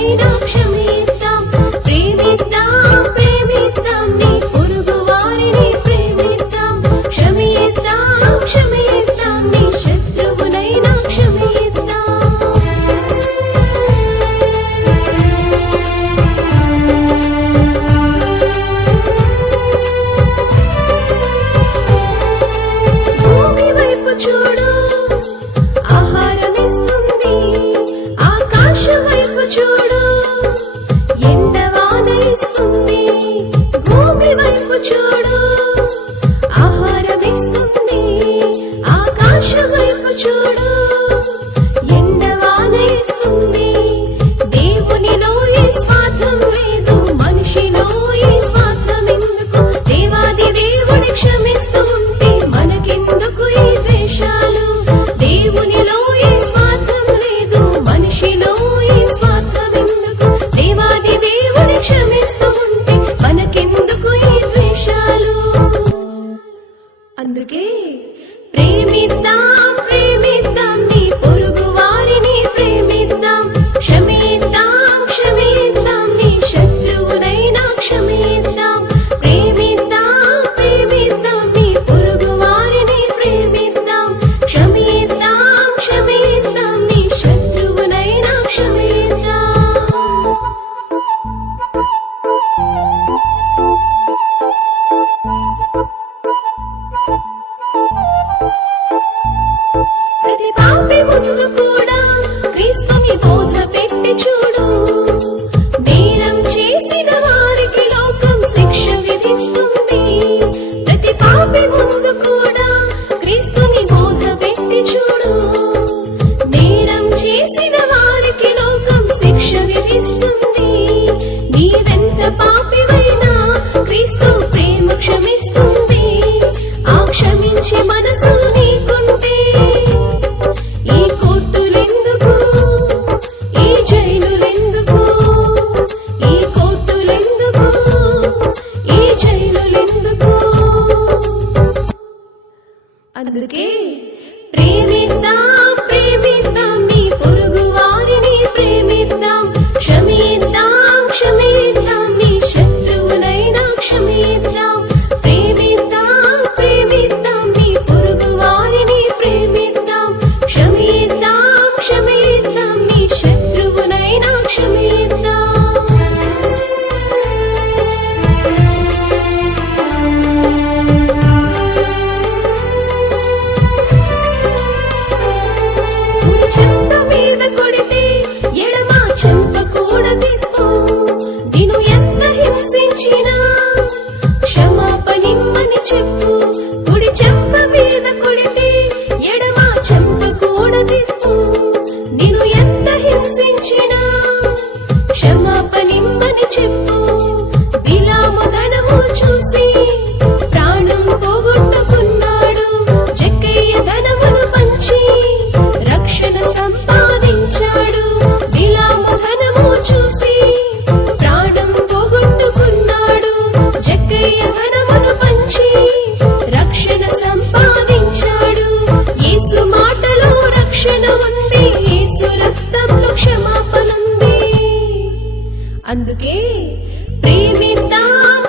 శత్రువునైనా క్షమిద్దాం. ప్రేమిద్దాం ప్రేమిద్దాం నీ పొరుగు వారిని ప్రేమిద్దాం. క్షమిద్దాం క్షమిద్దాం నీ శత్రువునైనా క్షమిద్దాం. భూమి వైపు చూడు, ఆహారమిస్తుంది. ఆకాశం వైపు చూడు, ఎండవాన ఇస్తుంది. భూమి వైపు చూడు, ఆహారమిస్తుంది. ఆకాశం వైపు చూడు, ఎండవాన ఇస్తుంది. దేవునిలో ఏ స్వార్థం లేదు, మనిషిలో ఏ స్వార్థం ఎందుకు? దేవాది దేవుని క్షమిస్తూ ఉంటే మనకెందుకు ఈ ద్వేషాలు? దేవునిలో ఏ స్వార్థం లేదు, మనిషిలో ఏ స్వార్థం ఎందుకు? దేవాది దేవుని క్షమిస్తూ ఉంటే మనకెందుకు ఈ ద్వేషాలు? అందుకే ప్రేమిద్దాం ప్రేమిద్దాం నీ పొరుగు వారిని ప్రేమిద్దాం. క్షమిద్దాం క్షమిద్దాం నీ శత్రువునైనా క్షమిద్దాం. ప్రేమిద్దాం ప్రేమిద్దాం నీ పొరుగు వారిని ప్రేమిద్దాం. క్షమిద్దాం క్షమిద్దాం నీ శత్రువునైనా క్షమిద్దాం. ప్రతి పాపి ముందు కూడా క్రీస్తుని బోధ పెట్టి చూడు. నేరం చేసిన వారికి లోకం శిక్ష విధిస్తుంది. ప్రతి పాపి ముందు కూడా క్రీస్తుని బోధ పెట్టి చూడు. నేరం చేసిన వారికి లోకం శిక్ష విధిస్తుంది. నీవెంత పాపివైనా క్రీస్తు ప్రేమ క్షమిస్తుంది. ఆ క్షమించే మనసు నీకుంటే ఈ కోర్టులెందుకు, ఈ జైలులెందుకు? ఈ కోర్టులెందుకు, ఈ జైలులెందుకు? అందుకే ప్రేమిద్దాం ప్రేమిద్దాం నీ పొరుగు వారిని ప్రేమిద్దాం. క్షమిద్దాం క్షమిద్దాం నీ శత్రువునైనా క్షమిద్దాం. ప్రేమిద్దాం ప్రేమిద్దాం నీ పొరుగు వారిని ప్రేమిద్దాం. క్షమిద్దాం క్షమిద్దాం నీ శత్రువునైనా క్షమిద్దాం. కుడి చెంప మీద కొడితే ఎడమ చెంప కూడా తిప్పు. నిన్ను ఎంత హింసించినా క్షమాపణిమ్మని చెప్పు. కుడి చెంప మీద కొడితే ఎడమ చెంప కూడా తిప్పు. నిన్ను ఎంత హింసించినా క్షమాపణిమ్మని చెప్పు. బిలాము ధనము చూసి ప్రాణం పోగొట్టుకున్నాడు. జక్కయ్య ధనమును పంచి రక్షణ సంపాదించాడు. బిలాము ధనము చూసి ప్రాణం పోగొట్టుకున్నాడు. జక్కయ్య ధనమును పంచి రక్షణ సంపాదించాడు. యేసు మాటలో రక్షణ ఉంది, యేసు రక్తంలో క్షమాపణుంది. అందుకే ప్రేమిద్దాం